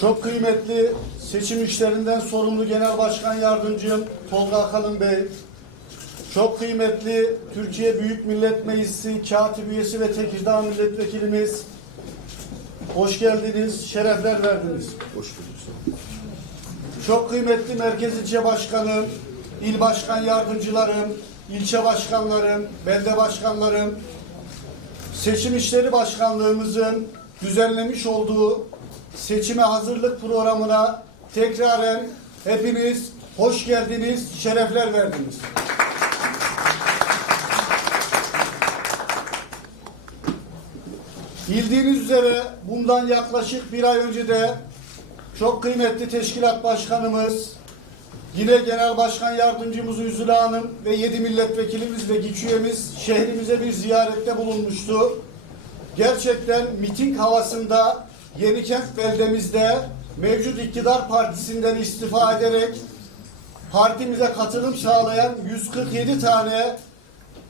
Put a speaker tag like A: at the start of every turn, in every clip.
A: Çok kıymetli seçim işlerinden sorumlu Genel Başkan Yardımcım Tolga Akalın Bey, çok kıymetli Türkiye Büyük Millet Meclisi Katip Üyesi ve Tekirdağ Milletvekilimiz, hoş geldiniz, şerefler verdiniz.
B: Hoş bulduk.
A: Çok kıymetli Merkez İlçe Başkanım, il başkan yardımcılarım, ilçe başkanlarım, belde başkanlarım, Seçim İşleri Başkanlığımızın düzenlemiş olduğu seçime hazırlık programına tekraren hepiniz hoş geldiniz, şerefler verdiniz. Bildiğiniz üzere bundan yaklaşık bir ay önce de çok kıymetli teşkilat başkanımız, yine genel başkan yardımcımız Üzüle Hanım ve yedi milletvekilimiz ve güç üyemiz şehrimize bir ziyarette bulunmuştu. Gerçekten miting havasında Yenikent beldemizde mevcut iktidar partisinden istifa ederek partimize katılım sağlayan 147 tane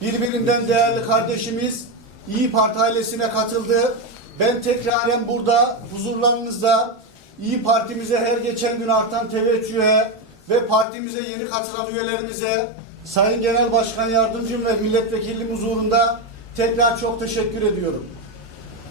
A: birbirinden değerli kardeşimiz İyi Parti ailesine katıldı. Ben tekraren burada huzurlarınızda İyi Partimize her geçen gün artan teveccühe ve partimize yeni katılan üyelerimize Sayın Genel Başkan Yardımcım ve Milletvekilim huzurunda tekrar çok teşekkür ediyorum.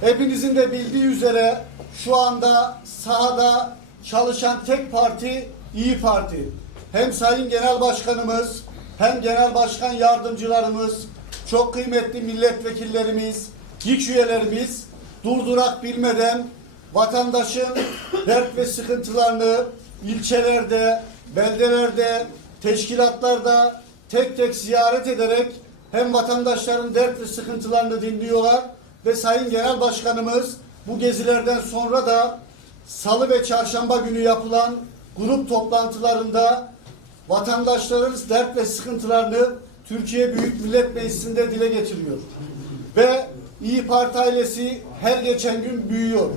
A: Hepinizin de bildiği üzere şu anda sahada çalışan tek parti İyi Parti. Hem Sayın Genel Başkanımız hem Genel Başkan Yardımcılarımız, çok kıymetli milletvekillerimiz, güç üyelerimiz durdurak bilmeden vatandaşın dert ve sıkıntılarını ilçelerde, beldelerde, teşkilatlarda tek tek ziyaret ederek hem vatandaşların dert ve sıkıntılarını dinliyorlar ve Sayın Genel Başkanımız bu gezilerden sonra da Salı ve Çarşamba günü yapılan grup toplantılarında vatandaşların dert ve sıkıntılarını Türkiye Büyük Millet Meclisi'nde dile getiriyor. Ve İyi Parti ailesi her geçen gün büyüyor.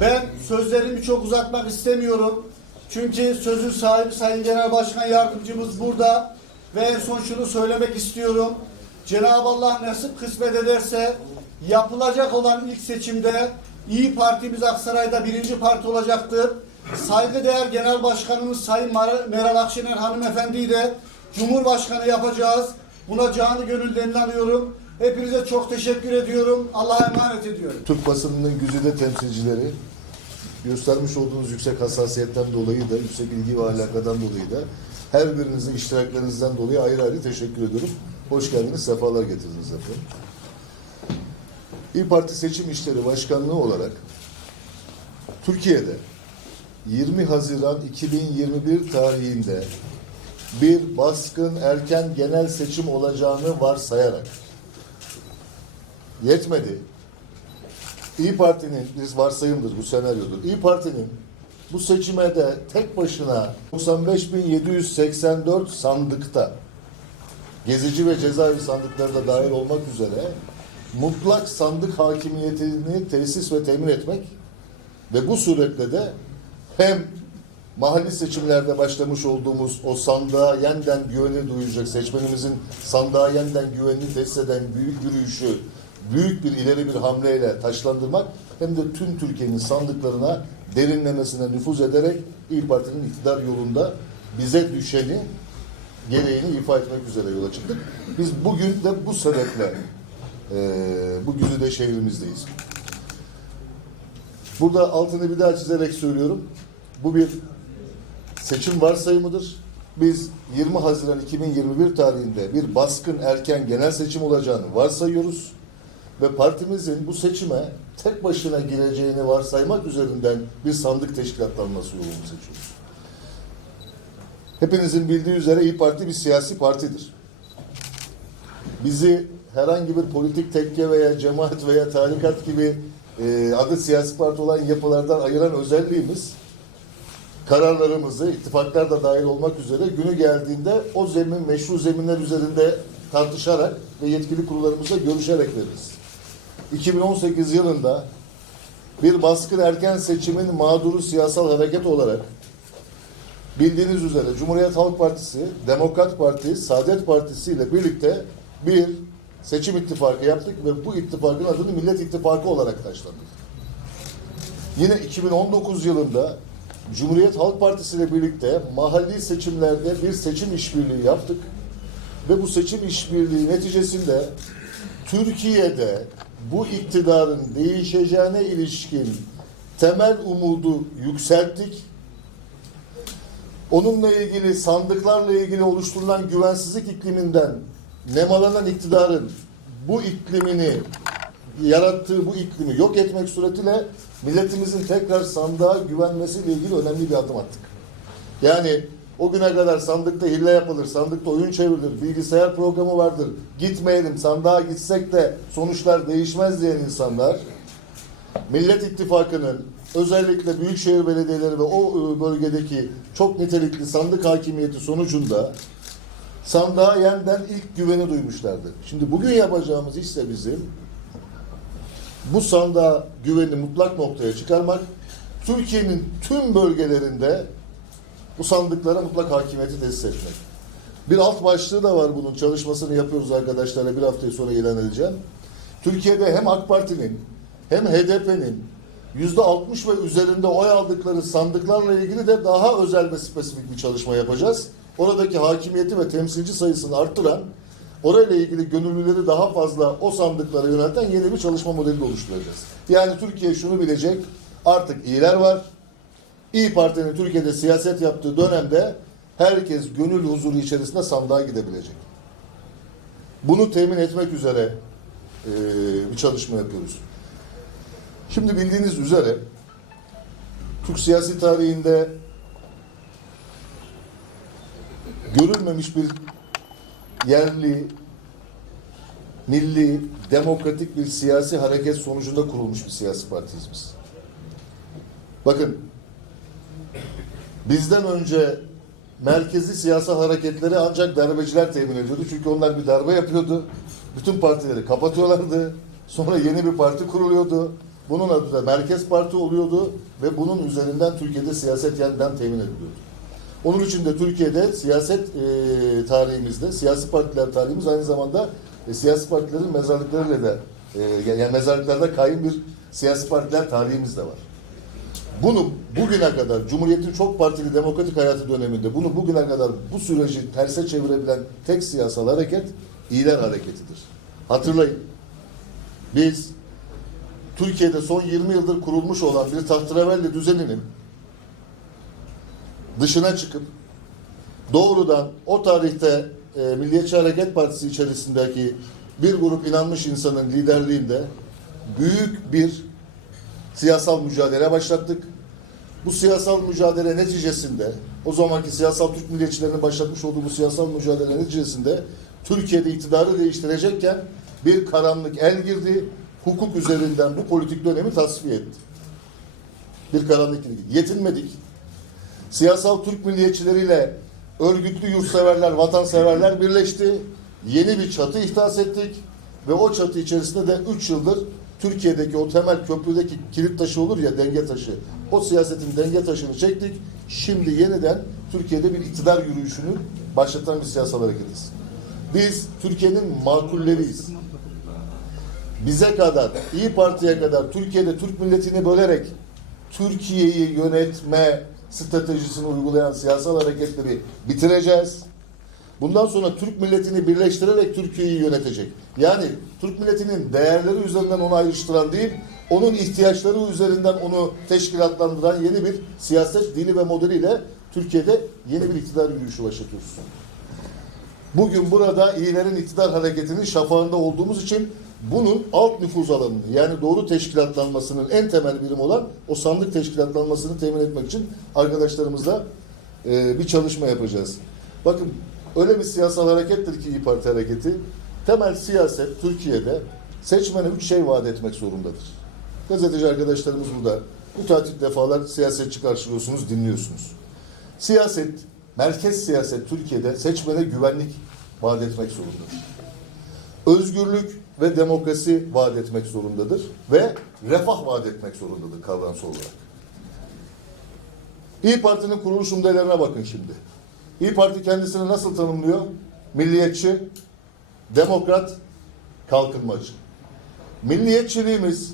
A: Ben sözlerimi çok uzatmak istemiyorum. Çünkü sözün sahibi Sayın Genel Başkan Yardımcımız burada. Ve en son şunu söylemek istiyorum. Cenab-ı Allah nasip kısmet ederse yapılacak olan ilk seçimde İyi Partimiz Aksaray'da birinci parti olacaktır. Saygıdeğer Genel Başkanımız Sayın Meral Akşener hanımefendiyi de Cumhurbaşkanı yapacağız. Buna canı gönülden inanıyorum. Hepinize çok teşekkür ediyorum. Allah'a emanet ediyorum.
B: Türk basınının güzide temsilcileri göstermiş olduğunuz yüksek hassasiyetten dolayı da, yüksek ilgi ve alakadan dolayı da her birinizin iştiraklerinizden dolayı ayrı ayrı teşekkür ediyorum. Hoş geldiniz, sefalar getirdiniz efendim. İYİ Parti Seçim İşleri Başkanlığı olarak Türkiye'de 20 Haziran 2021 tarihinde bir baskın erken genel seçim olacağını varsayarak yetmedi. İyi Parti'nin, biz varsayımdır bu senaryodur. İyi Parti'nin bu seçime de tek başına 95.784 sandıkta gezici ve cezaevi sandıkları da dahil olmak üzere mutlak sandık hakimiyetini tesis ve temin etmek ve bu suretle de hem mahalli seçimlerde başlamış olduğumuz o sandığa yeniden güveni duyacak seçmenimizin sandığa yeniden güvenini tesis eden büyük yürüyüşü büyük bir ileri bir hamleyle taşlandırmak hem de tüm Türkiye'nin sandıklarına derinlemesine nüfuz ederek İYİ Parti'nin iktidar yolunda bize düşeni gereğini ifa etmek üzere yola çıktık. Biz bugün de bu sebeple bu güzide şehrimizdeyiz. Burada altını bir daha çizerek söylüyorum. Bu bir seçim varsayımıdır. Biz 20 Haziran 2021 tarihinde bir baskın erken genel seçim olacağını varsayıyoruz. Ve partimizin bu seçime tek başına gireceğini varsaymak üzerinden bir sandık teşkilatlanması yolunu seçiyoruz. Hepinizin bildiği üzere İYİ Parti bir siyasi partidir. Bizi herhangi bir politik tekke veya cemaat veya tarikat gibi e, adı siyasi parti olan yapılardan ayıran özelliğimiz kararlarımızı ittifaklar da dahil olmak üzere günü geldiğinde o zemin meşru zeminler üzerinde tartışarak ve yetkili kurullarımızla görüşerek veririz. 2018 yılında bir baskın erken seçimin mağduru siyasal hareket olarak bildiğiniz üzere Cumhuriyet Halk Partisi, Demokrat Parti, Saadet Partisi ile birlikte bir seçim ittifakı yaptık ve bu ittifakın adını Millet İttifakı olarak taşladık. Yine 2019 yılında Cumhuriyet Halk Partisi ile birlikte mahalli seçimlerde bir seçim işbirliği yaptık. Ve bu seçim işbirliği neticesinde Türkiye'de bu iktidarın değişeceğine ilişkin temel umudu yükselttik. Onunla ilgili sandıklarla ilgili oluşturulan güvensizlik ikliminden nemalanan iktidarın bu iklimini yarattığı bu iklimi yok etmek suretiyle milletimizin tekrar sandığa güvenmesiyle ilgili önemli bir adım attık. Yani o güne kadar sandıkta hile yapılır, sandıkta oyun çevrilir, bilgisayar programı vardır, gitmeyelim, sandığa gitsek de sonuçlar değişmez diyen insanlar, Millet İttifakı'nın özellikle büyükşehir belediyeleri ve o e, bölgedeki çok nitelikli sandık hakimiyeti sonucunda sandığa yeniden ilk güveni duymuşlardı. Şimdi bugün yapacağımız ise bizim bu sandığa güveni mutlak noktaya çıkarmak, Türkiye'nin tüm bölgelerinde bu sandıklara mutlak hakimiyeti tesis etmek. Bir alt başlığı da var bunun çalışmasını yapıyoruz arkadaşlarla bir hafta sonra ilan edeceğim. Türkiye'de hem AK Parti'nin hem HDP'nin yüzde 60 ve üzerinde oy aldıkları sandıklarla ilgili de daha özel ve spesifik bir çalışma yapacağız. Oradaki hakimiyeti ve temsilci sayısını arttıran, orayla ilgili gönüllüleri daha fazla o sandıklara yönelten yeni bir çalışma modeli de oluşturacağız. Yani Türkiye şunu bilecek, artık iyiler var. İyi Parti'nin Türkiye'de siyaset yaptığı dönemde herkes gönül huzuru içerisinde sandığa gidebilecek. Bunu temin etmek üzere eee, bir çalışma yapıyoruz. Şimdi bildiğiniz üzere Türk siyasi tarihinde görülmemiş bir yerli, milli, demokratik bir siyasi hareket sonucunda kurulmuş bir siyasi partiyiz biz. Bakın bizden önce merkezi siyasal hareketleri ancak darbeciler temin ediyordu. Çünkü onlar bir darbe yapıyordu. Bütün partileri kapatıyorlardı. Sonra yeni bir parti kuruluyordu. Bunun adı da Merkez Parti oluyordu ve bunun üzerinden Türkiye'de siyaset yeniden temin ediliyordu. Onun için de Türkiye'de siyaset e, tarihimizde, siyasi partiler tarihimiz aynı zamanda e, siyasi partilerin mezarlıklarıyla da e, yani mezarlıklarda kayyum bir siyasi partiler tarihimiz de var. Bunu bugüne kadar Cumhuriyet'in çok partili demokratik hayatı döneminde bunu bugüne kadar bu süreci terse çevirebilen tek siyasal hareket iyiler hareketidir. Hatırlayın. Biz Türkiye'de son 20 yıldır kurulmuş olan bir tahterevalli düzeninin dışına çıkıp doğrudan o tarihte e, Milliyetçi Hareket Partisi içerisindeki bir grup inanmış insanın liderliğinde büyük bir siyasal mücadele başlattık. Bu siyasal mücadele neticesinde o zamanki siyasal Türk milliyetçilerinin başlatmış olduğu bu siyasal mücadele neticesinde Türkiye'de iktidarı değiştirecekken bir karanlık el girdi. Hukuk üzerinden bu politik dönemi tasfiye etti. Bir karanlık girdi. Yetinmedik. Siyasal Türk milliyetçileriyle örgütlü yurtseverler, vatanseverler birleşti. Yeni bir çatı ihdas ettik ve o çatı içerisinde de 3 yıldır Türkiye'deki o temel köprüdeki kilit taşı olur ya denge taşı. O siyasetin denge taşını çektik. Şimdi yeniden Türkiye'de bir iktidar yürüyüşünü başlatan bir siyasal hareketiz. Biz Türkiye'nin makulleriyiz. Bize kadar, İyi Parti'ye kadar Türkiye'de Türk milletini bölerek Türkiye'yi yönetme stratejisini uygulayan siyasal hareketleri bitireceğiz. Bundan sonra Türk milletini birleştirerek Türkiye'yi yönetecek. Yani Türk milletinin değerleri üzerinden onu ayrıştıran değil, onun ihtiyaçları üzerinden onu teşkilatlandıran yeni bir siyaset dili ve modeliyle Türkiye'de yeni bir iktidar yürüyüşü başlatıyoruz. Bugün burada iyilerin iktidar hareketinin şafağında olduğumuz için bunun alt nüfuz alanını yani doğru teşkilatlanmasının en temel birim olan o sandık teşkilatlanmasını temin etmek için arkadaşlarımızla e, bir çalışma yapacağız. Bakın öyle bir siyasal harekettir ki İYİ Parti hareketi. Temel siyaset Türkiye'de seçmene üç şey vaat etmek zorundadır. Gazeteci arkadaşlarımız burada. Bu tatil defalar siyasetçi karşılıyorsunuz, dinliyorsunuz. Siyaset, merkez siyaset Türkiye'de seçmene güvenlik vaat etmek zorundadır. Özgürlük ve demokrasi vaat etmek zorundadır ve refah vaat etmek zorundadır kavramsal olarak. İyi Parti'nin kuruluş umdelerine bakın şimdi. İyi Parti kendisini nasıl tanımlıyor? Milliyetçi, demokrat, kalkınmacı. Milliyetçiliğimiz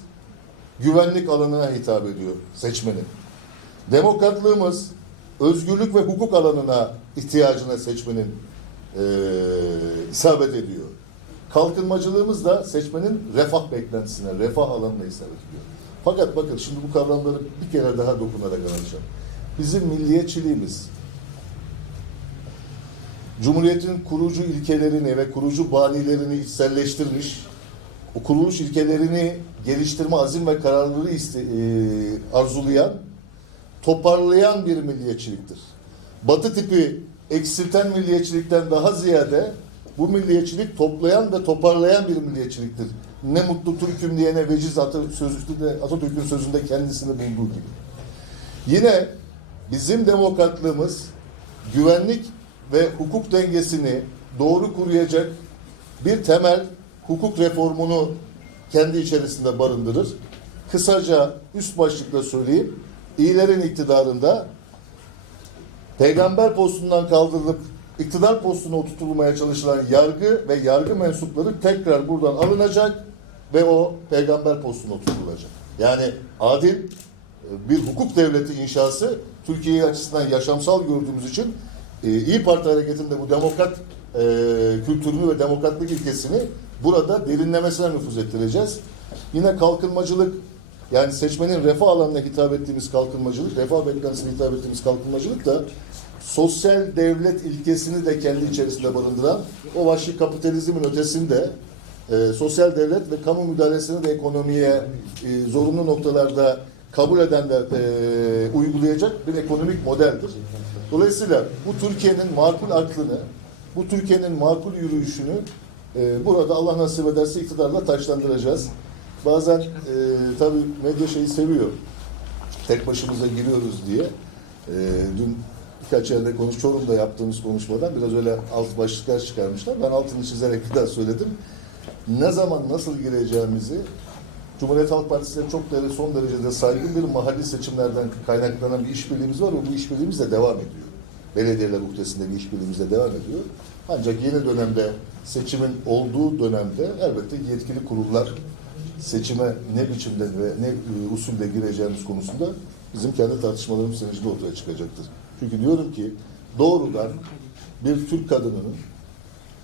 B: güvenlik alanına hitap ediyor seçmenin. Demokratlığımız özgürlük ve hukuk alanına ihtiyacına seçmenin eee isabet ediyor. Kalkınmacılığımız da seçmenin refah beklentisine, refah alanına isabet ediyor. Fakat bakın şimdi bu kavramları bir kere daha dokunarak anlatacağım. Bizim milliyetçiliğimiz, Cumhuriyetin kurucu ilkelerini ve kurucu banilerini içselleştirmiş, o kuruluş ilkelerini geliştirme azim ve kararlılığı iste, e, arzulayan, toparlayan bir milliyetçiliktir. Batı tipi eksilten milliyetçilikten daha ziyade bu milliyetçilik toplayan ve toparlayan bir milliyetçiliktir. Ne mutlu Türk'üm diyene veciz Atatürk'ün Atatürk'ün sözünde kendisini bulduğu gibi. Yine bizim demokratlığımız güvenlik ve hukuk dengesini doğru kuruyacak bir temel hukuk reformunu kendi içerisinde barındırır. Kısaca üst başlıkla söyleyeyim. İyilerin iktidarında peygamber postundan kaldırılıp iktidar postuna oturtulmaya çalışılan yargı ve yargı mensupları tekrar buradan alınacak ve o peygamber postuna oturtulacak. Yani adil e, bir hukuk devleti inşası Türkiye açısından yaşamsal gördüğümüz için e, İyi Parti hareketinde bu demokrat e, kültürünü ve demokratlık ilkesini burada derinlemesine nüfuz ettireceğiz. Yine kalkınmacılık yani seçmenin refah alanına hitap ettiğimiz kalkınmacılık, refah beklentisine hitap ettiğimiz kalkınmacılık da sosyal devlet ilkesini de kendi içerisinde barındıran o vahşi kapitalizmin ötesinde e, sosyal devlet ve kamu müdahalesini de ekonomiye e, zorunlu noktalarda kabul edenler e, uygulayacak bir ekonomik modeldir. Dolayısıyla bu Türkiye'nin makul aklını, bu Türkiye'nin makul yürüyüşünü e, burada Allah nasip ederse iktidarla taşlandıracağız. Bazen e, tabii medya şeyi seviyor. Tek başımıza giriyoruz diye. E, dün birkaç yerde konuş, Çorum'da yaptığımız konuşmadan biraz öyle alt başlıklar çıkarmışlar. Ben altını çizerek bir daha söyledim. Ne zaman nasıl gireceğimizi Cumhuriyet Halk Partisi'ne çok değerli, son derecede saygın bir mahalli seçimlerden kaynaklanan bir işbirliğimiz var ve bu işbirliğimiz de devam ediyor. Belediyeler uhdesinde bir işbirliğimiz de devam ediyor. Ancak yeni dönemde seçimin olduğu dönemde elbette yetkili kurullar seçime ne biçimde ve ne e, usulde gireceğimiz konusunda bizim kendi tartışmalarımız sonucunda ortaya çıkacaktır. Çünkü diyorum ki doğrudan bir Türk kadınının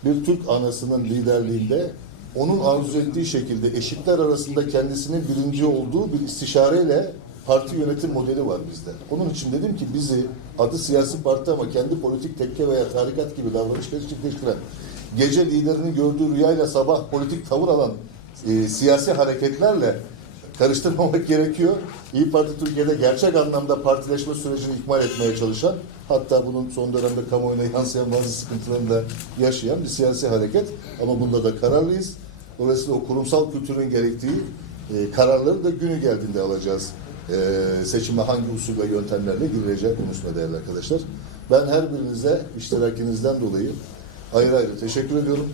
B: bir Türk anasının liderliğinde onun arzu ettiği şekilde eşitler arasında kendisinin birinci olduğu bir istişareyle parti yönetim modeli var bizde. Onun için dedim ki bizi adı siyasi parti ama kendi politik tekke veya tarikat gibi davranış gerçekleştiren, gece liderini gördüğü rüyayla sabah politik tavır alan e, siyasi hareketlerle karıştırmamak gerekiyor. İyi Parti Türkiye'de gerçek anlamda partileşme sürecini ikmal etmeye çalışan, hatta bunun son dönemde kamuoyuna yansıyan bazı sıkıntılarını da yaşayan bir siyasi hareket. Ama bunda da kararlıyız. Dolayısıyla o kurumsal kültürün gerektiği e, kararları da günü geldiğinde alacağız. E, seçime hangi usul ve yöntemlerle girileceği konusunda değerli arkadaşlar. Ben her birinize iştirakinizden dolayı ayrı ayrı teşekkür ediyorum.